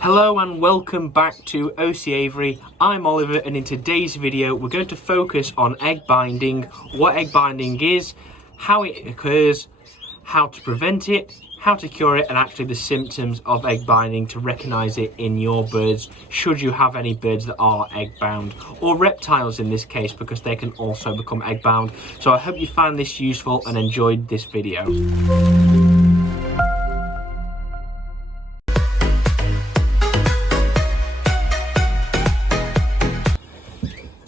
Hello and welcome back to OC Aviary. I'm Oliver, and in today's video we're going to focus on egg binding, what egg binding is, how it occurs, how to prevent it, how to cure it, and actually the symptoms of egg binding to recognise it in your birds, should you have any birds that are egg bound, or reptiles in this case, because they can also become egg bound. So I hope you found this useful and enjoyed this video.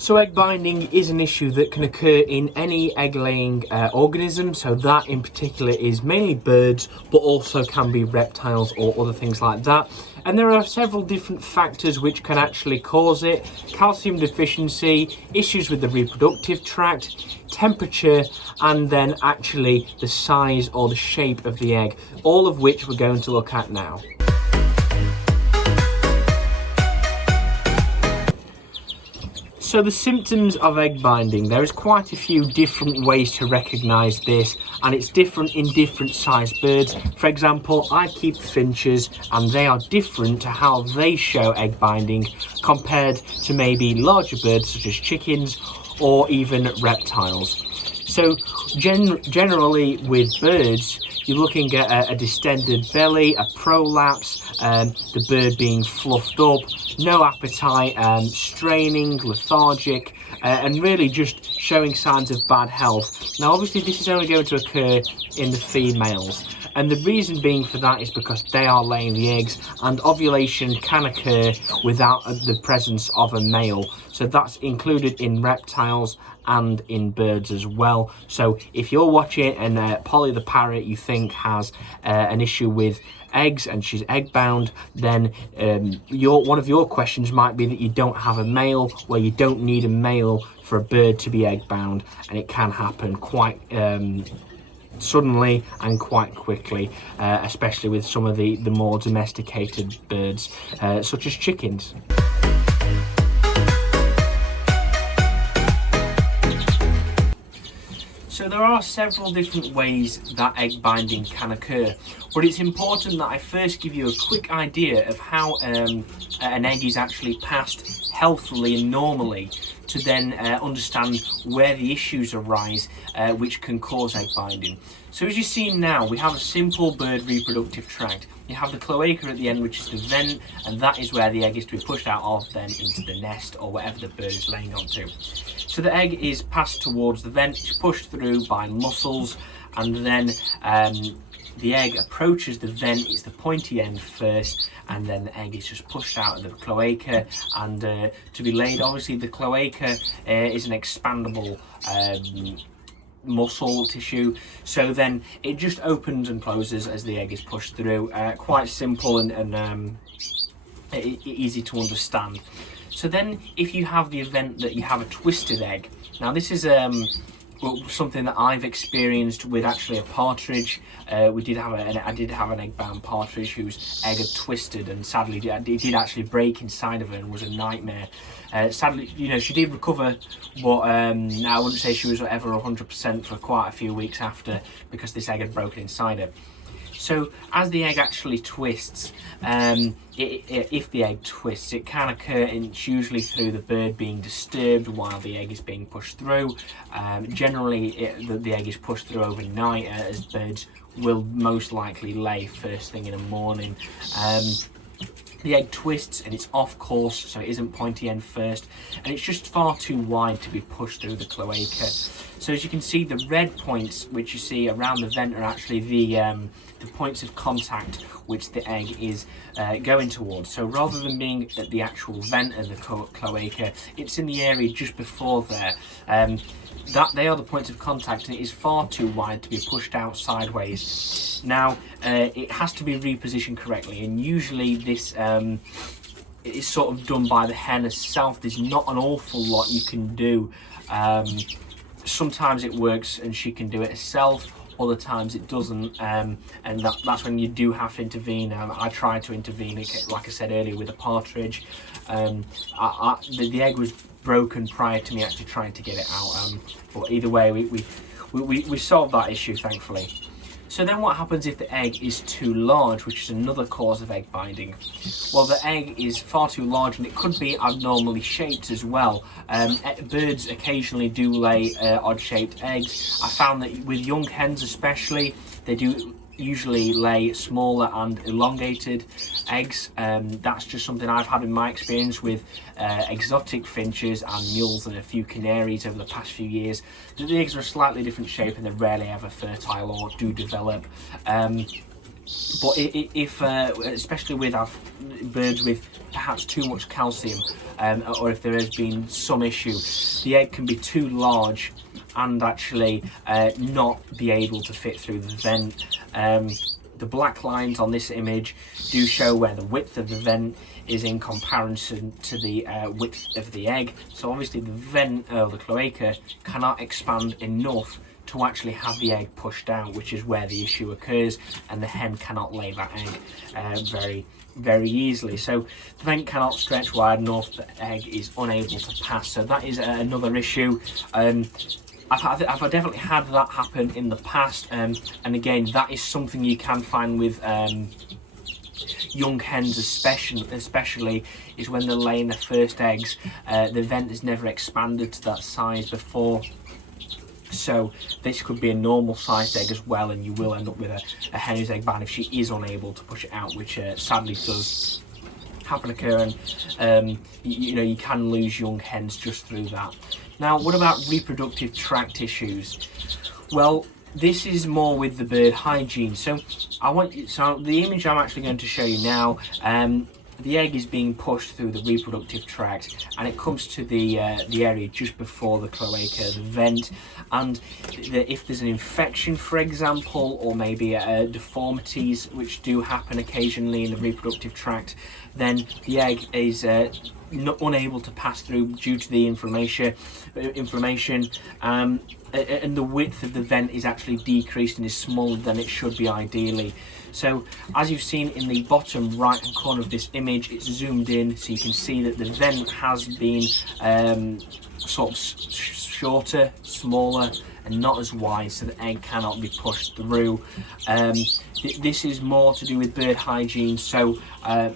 So egg binding is an issue that can occur in any egg-laying organism. So that in particular is mainly birds, but also can be reptiles or other things like that. And there are several different factors which can actually cause it. Calcium deficiency, issues with the reproductive tract, temperature, and then actually the size or the shape of the egg, all of which we're going to look at now. So the symptoms of egg binding, there is quite a few different ways to recognise this, and it's different in different sized birds. For example, I keep finches and they are different to how they show egg binding compared to maybe larger birds such as chickens or even reptiles. So generally with birds, you're looking at a distended belly, a prolapse, the bird being fluffed up, no appetite, straining, lethargic, and really just showing signs of bad health. Now obviously this is only going to occur in the females, and the reason being for that is because they are laying the eggs, and ovulation can occur without the presence of a male. So that's included in reptiles and in birds as well. So if you're watching and Polly the parrot you think has an issue with eggs and she's egg bound, then one of your questions might be that you don't have a male. Well, you don't need a male for a bird to be egg bound, and it can happen quite suddenly and quite quickly, especially with some of the more domesticated birds such as chickens. So there are several different ways that egg binding can occur, but it's important that I first give you a quick idea of how an egg is actually passed healthily and normally, to then understand where the issues arise which can cause egg binding. So as you see now, we have a simple bird reproductive tract. You have the cloaca at the end, which is the vent, and that is where the egg is to be pushed out of, then into the nest or whatever the bird is laying onto. So the egg is passed towards the vent, it's pushed through by muscles, and then the egg approaches the vent. It's the pointy end first, and then the egg is just pushed out of the cloaca and to be laid. Obviously the cloaca is an expandable muscle tissue, so then it just opens and closes as the egg is pushed through. Quite simple and easy to understand. So then if you have the event that you have a twisted egg, now this is something that I've experienced with actually a partridge. I did have an egg-bound partridge whose egg had twisted, and sadly it did actually break inside of her and was a nightmare. Sadly, she did recover, but I wouldn't say she was ever 100% for quite a few weeks after, because this egg had broken inside her. So as the egg actually twists, if the egg twists, it can occur, and it's usually through the bird being disturbed while the egg is being pushed through. Generally, the egg is pushed through overnight, as birds will most likely lay first thing in the morning. The egg twists and it's off course, so it isn't pointy end first, and it's just far too wide to be pushed through the cloaca. So as you can see, the red points which you see around the vent are actually the points of contact which the egg is going towards. So rather than being at the actual vent of the cloaca, it's in the area just before there. They are the points of contact, and it is far too wide to be pushed out sideways. Now it has to be repositioned correctly, and usually this is sort of done by the hen herself. There's not an awful lot you can do. Sometimes it works and she can do it herself, other times it doesn't, and that's when you do have to intervene. I tried to intervene, like I said earlier, with a partridge. The egg was broken prior to me actually trying to get it out, but either way we solved that issue, thankfully. So then what happens if the egg is too large, which is another cause of egg binding? Well, the egg is far too large and it could be abnormally shaped as well. Birds occasionally do lay odd shaped eggs. I found that with young hens especially, they do usually lay smaller and elongated eggs. That's just something I've had in my experience with exotic finches and mules and a few canaries over the past few years. The eggs are a slightly different shape and they're rarely ever fertile or do develop. But if especially with birds with perhaps too much calcium, or if there has been some issue, the egg can be too large and actually not be able to fit through the vent. The black lines on this image do show where the width of the vent is in comparison to the width of the egg. So obviously the vent, or the cloaca, cannot expand enough to actually have the egg pushed out, which is where the issue occurs, and the hen cannot lay that egg very easily. So the vent cannot stretch wide enough, the egg is unable to pass. So that is another issue. I've definitely had that happen in the past, and again, that is something you can find with young hens especially, is when they're laying their first eggs, the vent has never expanded to that size before. So this could be a normal sized egg as well, and you will end up with a hen whose egg bind if she is unable to push it out, which sadly does happen occur, and you can lose young hens just through that. Now, what about reproductive tract issues? Well, this is more with the bird hygiene. So the image I'm actually going to show you now, the egg is being pushed through the reproductive tract and it comes to the area just before the cloaca, the vent, and if there's an infection, for example, or maybe deformities which do happen occasionally in the reproductive tract, then the egg is unable to pass through due to the inflammation, and the width of the vent is actually decreased and is smaller than it should be ideally. So as you've seen in the bottom right hand corner of this image, it's zoomed in so you can see that the vent has been sort of shorter, smaller, and not as wide, so the egg cannot be pushed through. This is more to do with bird hygiene, so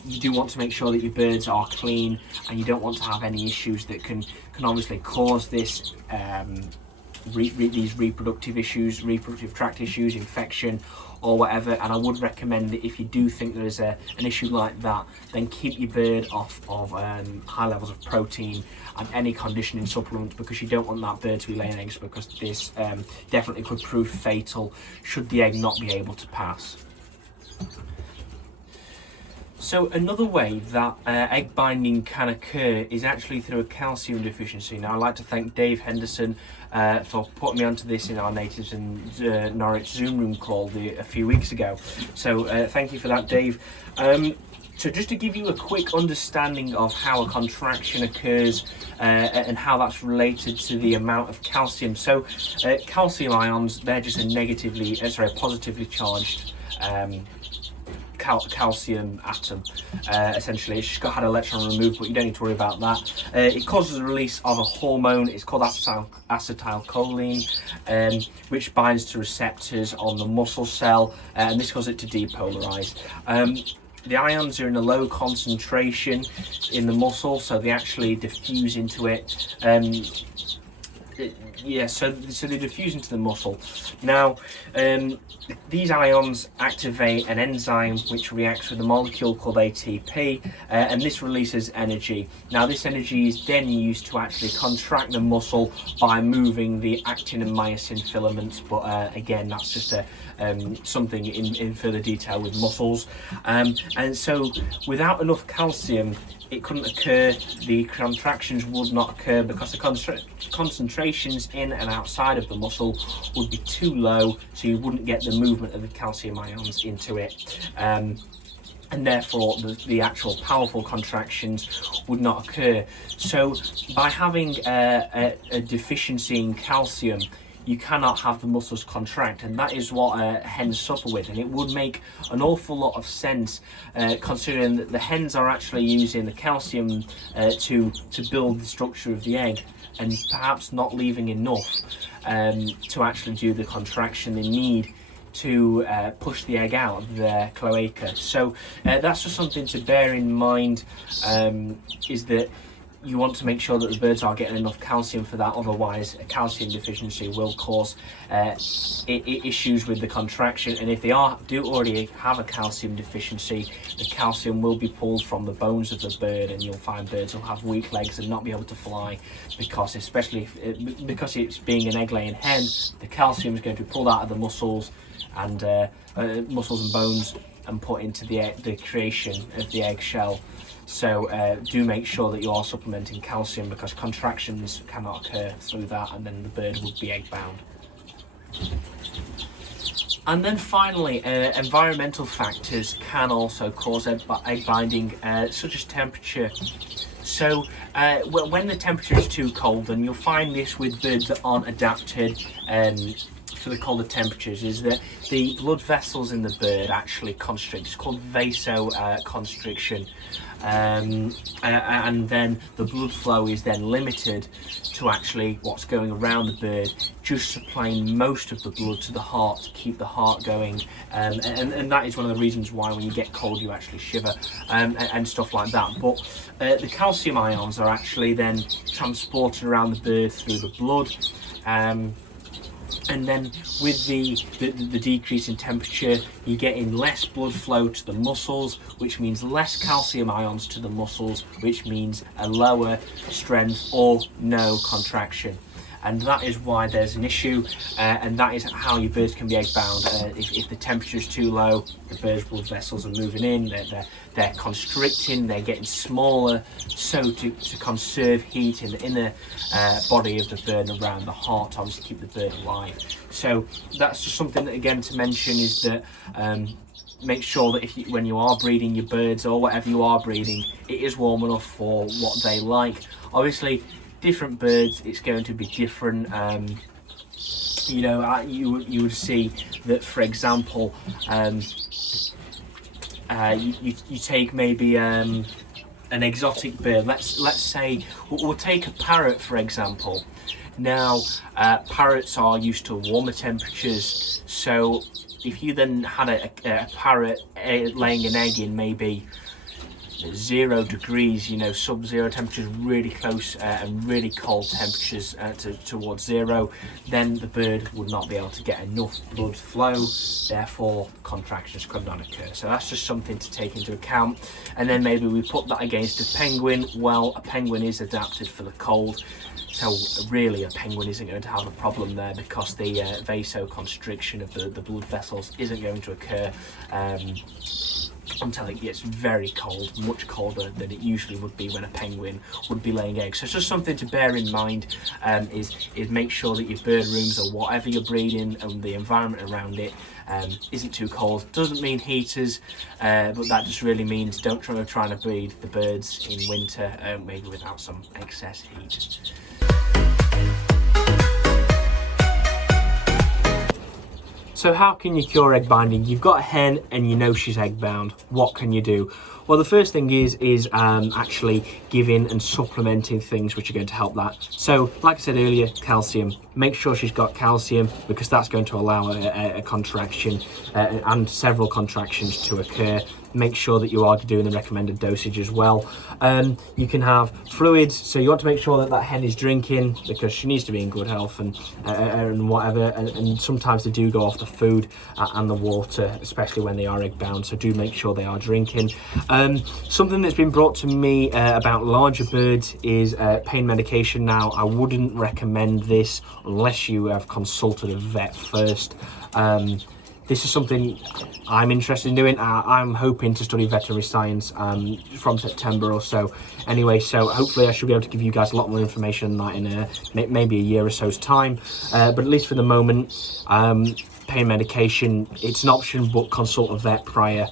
you do want to make sure that your birds are clean, and you don't want to have any issues that can obviously cause this these reproductive tract issues, infection or whatever. And I would recommend that if you do think there is an issue like that, then keep your bird off of high levels of protein and any conditioning supplements, because you don't want that bird to be laying eggs, because this definitely could prove fatal should the egg not be able to pass. So another way that egg binding can occur is actually through a calcium deficiency. Now, I'd like to thank Dave Henderson for putting me onto this in our Natives in Norwich Zoom room call a few weeks ago. So thank you for that, Dave. So just to give you a quick understanding of how a contraction occurs and how that's related to the amount of calcium. So calcium ions, they're just a positively charged calcium atom. Essentially, it's just had an electron removed, but you don't need to worry about that. It causes the release of a hormone. It's called acetylcholine, which binds to receptors on the muscle cell, and this causes it to depolarize. The ions are in a low concentration in the muscle, so they actually diffuse into it. So they diffuse into the muscle. Now, these ions activate an enzyme which reacts with a molecule called ATP, and this releases energy. Now, this energy is then used to actually contract the muscle by moving the actin and myosin filaments, but again, that's just something in further detail with muscles. And so, without enough calcium, it couldn't occur, the contractions would not occur, because the concentrations in and outside of the muscle would be too low, so you wouldn't get the movement of the calcium ions into it. And therefore the actual powerful contractions would not occur. So by having a deficiency in calcium, you cannot have the muscles contract, and that is what hens suffer with. And it would make an awful lot of sense, considering that the hens are actually using the calcium to build the structure of the egg, and perhaps not leaving enough to actually do the contraction they need. to push the egg out of their cloaca. So that's just something to bear in mind, is that you want to make sure that the birds are getting enough calcium for that. Otherwise, a calcium deficiency will cause issues with the contraction, and if they do already have a calcium deficiency, the calcium will be pulled from the bones of the bird, and you'll find birds will have weak legs and not be able to fly, because especially because it's being an egg-laying hen, the calcium is going to be pulled out of the muscles and bones and put into the creation of the egg shell. So do make sure that you are supplementing calcium, because contractions cannot occur through that, and then the bird would be egg bound. And then finally, environmental factors can also cause egg binding, such as temperature. So when the temperature is too cold, and you'll find this with birds that aren't adapted for the colder temperatures, is that the blood vessels in the bird actually constrict. It's called vasoconstriction. And then the blood flow is then limited to actually what's going around the bird, just supplying most of the blood to the heart to keep the heart going, and that is one of the reasons why when you get cold you actually shiver, and stuff like that. But the calcium ions are actually then transported around the bird through the blood, and then with the decrease in temperature, you're getting less blood flow to the muscles, which means less calcium ions to the muscles, which means a lower strength or no contraction. And that is why there's an issue, and that is how your birds can be egg bound. If the temperature is too low, the bird's blood vessels are moving in, they're constricting, they're getting smaller, so to conserve heat in the inner body of the bird and around the heart, obviously keep the bird alive. So that's just something that, again, to mention, is that make sure that when you are breeding your birds, or whatever you are breeding, it is warm enough for what they like. Obviously, different birds, it's going to be different. You would see that, for example, you take maybe an exotic bird. Let's say we'll take a parrot, for example. Now, parrots are used to warmer temperatures, so if you then had a parrot laying an egg in maybe 0 degrees, sub-zero temperatures, really close and really cold temperatures towards zero, then the bird would not be able to get enough blood flow, therefore contractions could not occur. So that's just something to take into account. And then maybe we put that against a penguin. Well, a penguin is adapted for the cold, so really a penguin isn't going to have a problem there, because the vasoconstriction of the blood vessels isn't going to occur until it gets very cold, much colder than it usually would be when a penguin would be laying eggs. So it's just something to bear in mind, is make sure that your bird rooms, or whatever you're breeding, and the environment around it isn't too cold. Doesn't mean heaters, but that just really means don't try to breed the birds in winter, maybe without some excess heat. So how can you cure egg binding? You've got a hen and you know she's egg bound. What can you do? Well, the first thing is actually giving and supplementing things which are going to help that. So, like I said earlier, calcium. Make sure she's got calcium, because that's going to allow a contraction and several contractions to occur. Make sure that you are doing the recommended dosage as well. You can have fluids, so you want to make sure that hen is drinking, because she needs to be in good health and whatever. And sometimes they do go off the food and the water, especially when they are egg bound. So do make sure they are drinking. Something that's been brought to me about larger birds is pain medication. Now, I wouldn't recommend this unless you have consulted a vet first. This is something I'm interested in doing. I'm hoping to study veterinary science from September or so. Anyway, so hopefully I should be able to give you guys a lot more information on that in maybe a year or so's time. But at least for the moment, pain medication, it's an option, but consult a vet prior.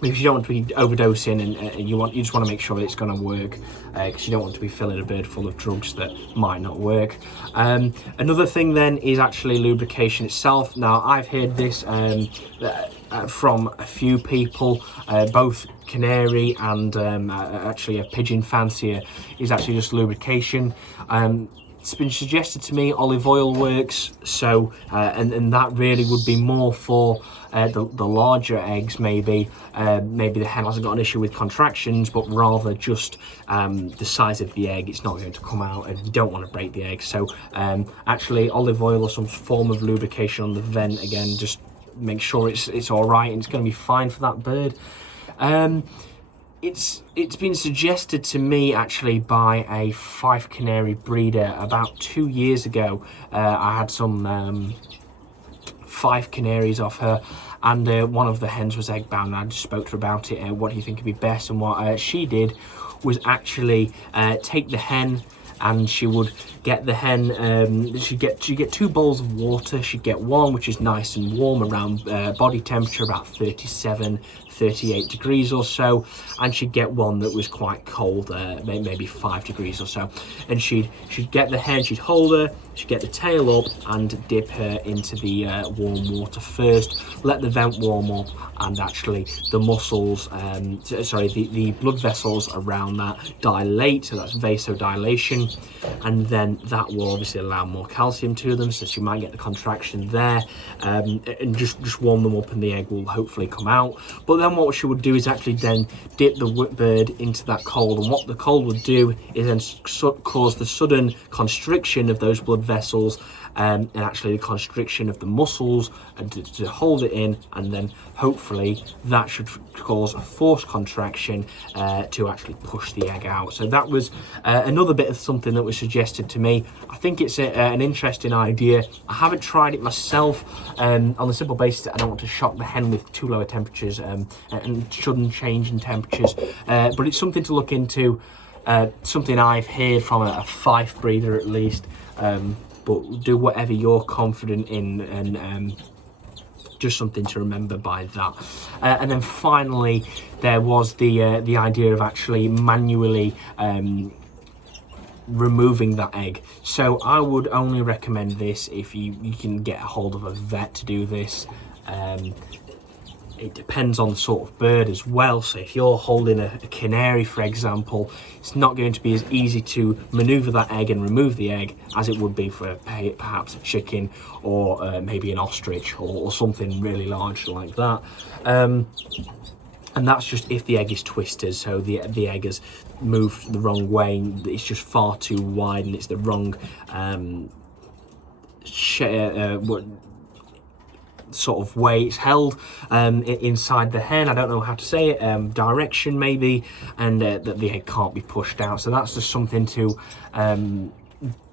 Because you don't want to be overdosing, and you just want to make sure that it's going to work, because you don't want to be filling a bird full of drugs that might not work. Another thing then is actually lubrication itself. Now, I've heard this from a few people, both canary and actually a pigeon fancier is actually just lubrication. it's been suggested to me olive oil works, so and that really would be more for the larger eggs. Maybe the hen hasn't got an issue with contractions, but rather just the size of the egg. It's not going to come out, and you don't want to break the egg. So actually, olive oil or some form of lubrication on the vent, again, just make sure it's all right, and it's going to be fine for that bird. It's been suggested to me actually by a Fife Canary breeder about 2 years ago. I had some Fife Canaries off her, and one of the hens was egg bound. I just spoke to her about it. What do you think would be best? And what she did was actually take the hen, and she would get the hen, she'd get 2 bowls of water. She'd get one which is nice and warm around body temperature, about 37, 38 degrees or so, and she'd get one that was quite cold, maybe 5 degrees or so. And she'd get the hen, she'd hold her, she'd get the tail up and dip her into the warm water first, let the vent warm up, and actually the muscles, the blood vessels around that dilate, so that's vasodilation, and then that will obviously allow more calcium to them, so she might get the contraction there, and just warm them up, and the egg will hopefully come out. But then what she would do is actually then dip the bird into that cold, and what the cold would do is then cause the sudden constriction of those blood vessels, and actually the constriction of the muscles, and to hold it in, and then hopefully that should cause a forced contraction to actually push the egg out. So that was another bit of something that was suggested to me. I think it's an interesting idea. I haven't tried it myself on the simple basis that I don't want to shock the hen with too lower temperatures and sudden change in temperatures, but it's something to look into, something I've heard from a Fife breeder at least. But do whatever you're confident in, and just something to remember by that. And then finally, there was the idea of actually manually removing that egg. So I would only recommend this if you can get a hold of a vet to do this. It depends on the sort of bird as well. So if you're holding a canary, for example, it's not going to be as easy to maneuver that egg and remove the egg as it would be for perhaps a chicken, or maybe an ostrich, or something really large like that. And that's just if the egg is twisted, so the egg has moved the wrong way, it's just far too wide, and it's the wrong sort of way it's held inside the hen. I don't know how to say it, direction maybe, and that the egg can't be pushed out. So that's just something to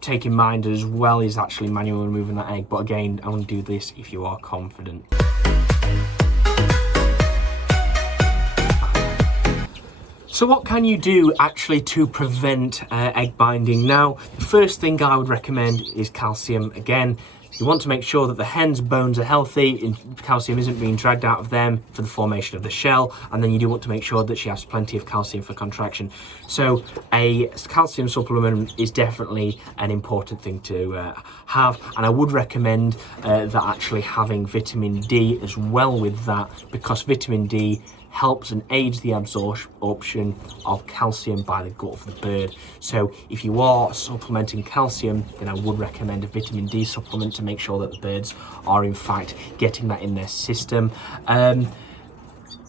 take in mind, as well as actually manually removing that egg. But again, I want to do this if you are confident. So what can you do actually to prevent egg binding? Now, the first thing I would recommend is calcium. Again, you want to make sure that the hen's bones are healthy and calcium isn't being dragged out of them for the formation of the shell, and then you do want to make sure that she has plenty of calcium for contraction. So a calcium supplement is definitely an important thing to have, and I would recommend that actually having vitamin D as well with that, because vitamin D helps and aids the absorption of calcium by the gut of the bird. So if you are supplementing calcium, then I would recommend a vitamin D supplement to make sure that the birds are in fact getting that in their system.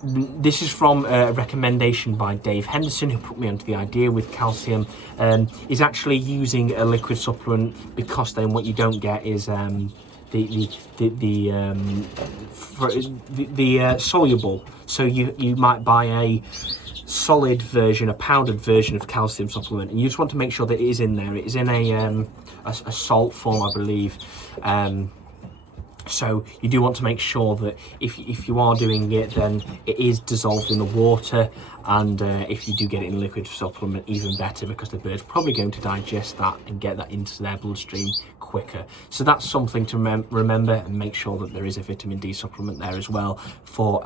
This is from a recommendation by Dave Henderson, who put me onto the idea with calcium, is actually using a liquid supplement, because then what you don't get is the soluble. So you might buy a solid version, a powdered version of calcium supplement, and you just want to make sure that it is in there. It is in a salt form, I believe. So you do want to make sure that if you are doing it, then it is dissolved in the water, and if you do get it in liquid supplement, even better, because the bird's probably going to digest that and get that into their bloodstream quicker. So that's something to remember, and make sure that there is a vitamin D supplement there as well for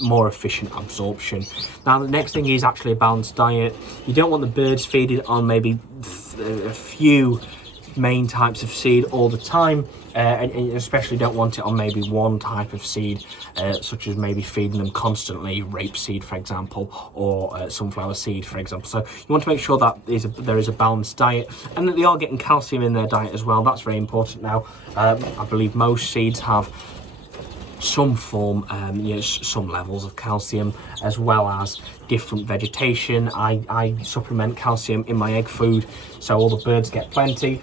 more efficient absorption. Now the next thing is actually a balanced diet. You don't want the birds feeding on maybe a few main types of seed all the time. and you especially don't want it on maybe one type of seed, such as maybe feeding them constantly rapeseed, for example, or sunflower seed, for example. So you want to make sure that there is a balanced diet, and that they are getting calcium in their diet as well. That's very important now. I believe most seeds have some form, some levels of calcium, as well as different vegetation. I supplement calcium in my egg food, so all the birds get plenty,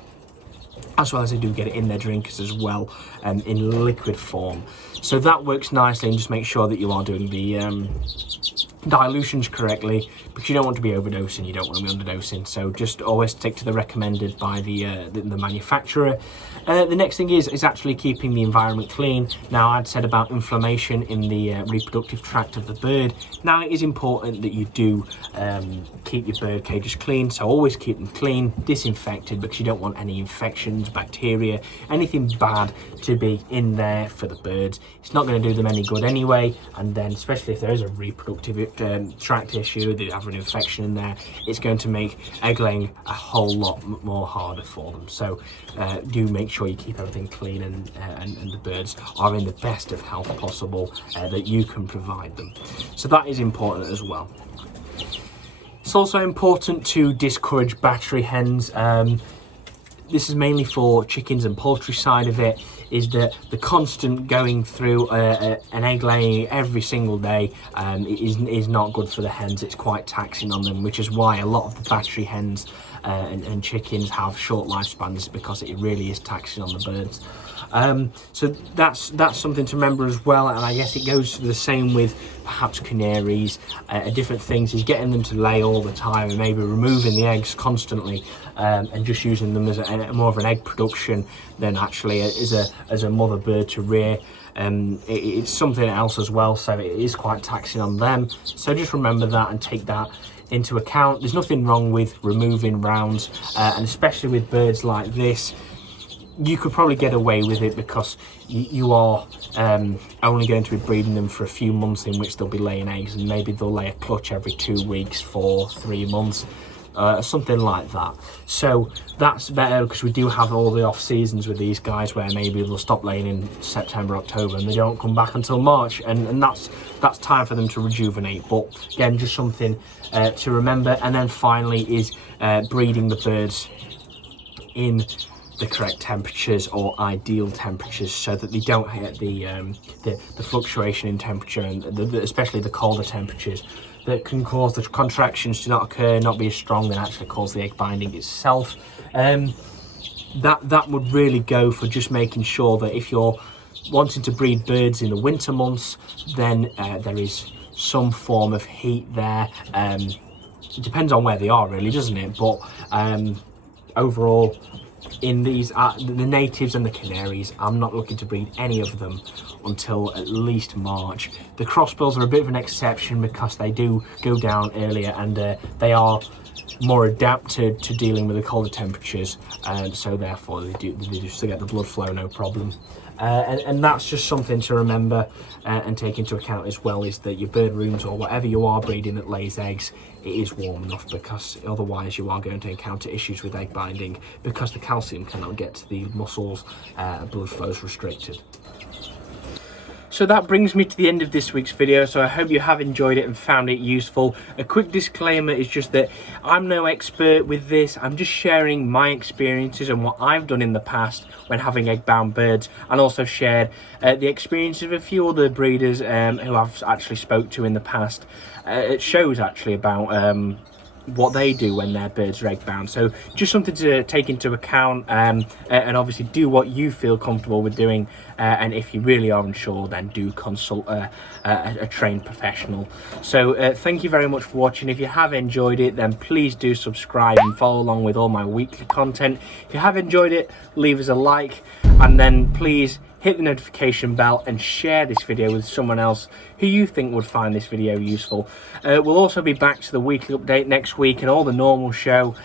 as well as they do get it in their drinkers as well, in liquid form. So that works nicely, and just make sure that you are doing the dilutions correctly, because you don't want to be overdosing, you don't want to be underdosing. So just always stick to the recommended by the manufacturer. The next thing is actually keeping the environment clean. Now, I'd said about inflammation in the reproductive tract of the bird. Now, it is important that you do keep your bird cages clean, so always keep them clean, disinfected, because you don't want any infections, bacteria, anything bad to be in there for the birds. It's not going to do them any good anyway, and then especially if there is a reproductive tract issue, they have an infection in there, it's going to make egg laying a whole lot more harder for them. So do make sure you keep everything clean, and the birds are in the best of health possible that you can provide them. So that is important as well. It's also important to discourage battery hens. This is mainly for chickens and poultry side of it, is that the constant going through an egg laying every single day is not good for the hens. It's quite taxing on them, which is why a lot of the battery hens and chickens have short lifespans, because it really is taxing on the birds. So that's something to remember as well, and I guess it goes the same with perhaps canaries, different things, is getting them to lay all the time, and maybe removing the eggs constantly, and just using them as more of an egg production than actually as a mother bird to rear. It's something else as well, so it is quite taxing on them. So just remember that and take that into account. There's nothing wrong with removing rounds, and especially with birds like this, you could probably get away with it, because you are only going to be breeding them for a few months in which they'll be laying eggs, and maybe they'll lay a clutch every 2 weeks for 3 months, something like that. So that's better, because we do have all the off seasons with these guys where maybe they'll stop laying in September, October, and they don't come back until March, and that's time for them to rejuvenate. But again, just something to remember. And then finally is breeding the birds in the correct temperatures, or ideal temperatures, so that they don't hit the fluctuation in temperature, and especially the colder temperatures that can cause the contractions to not occur, not be as strong, and actually cause the egg binding itself. That would really go for just making sure that if you're wanting to breed birds in the winter months, then there is some form of heat there. It depends on where they are, really, doesn't it? But overall, in these the natives and the canaries, I'm not looking to breed any of them until at least March. The crossbills are a bit of an exception, because they do go down earlier, and they are more adapted to dealing with the colder temperatures, so therefore they do still get the blood flow, no problem. And that's just something to remember and take into account as well, is that your bird rooms, or whatever you are breeding that lays eggs, it is warm enough, because otherwise you are going to encounter issues with egg binding, because the calcium cannot get to the muscles, blood flow is restricted. So that brings me to the end of this week's video, so I hope you have enjoyed it and found it useful. A quick disclaimer is just that I'm no expert with this. I'm just sharing my experiences and what I've done in the past when having egg-bound birds, and also shared the experience of a few other breeders who I've actually spoke to in the past. It shows actually about what they do when their birds are egg bound. So just something to take into account, and obviously do what you feel comfortable with doing, and if you really are unsure, then do consult a trained professional. So thank you very much for watching. If you have enjoyed it, then please do subscribe and follow along with all my weekly content. If you have enjoyed it, leave us a like, and then please hit the notification bell and share this video with someone else who you think would find this video useful. We'll also be back to the weekly update next week and all the normal show.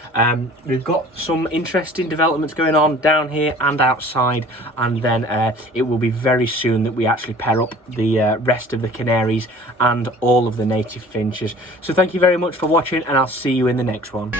We've got some interesting developments going on down here and outside, and then it will be very soon that we actually pair up the rest of the canaries and all of the native finches. So thank you very much for watching, and I'll see you in the next one.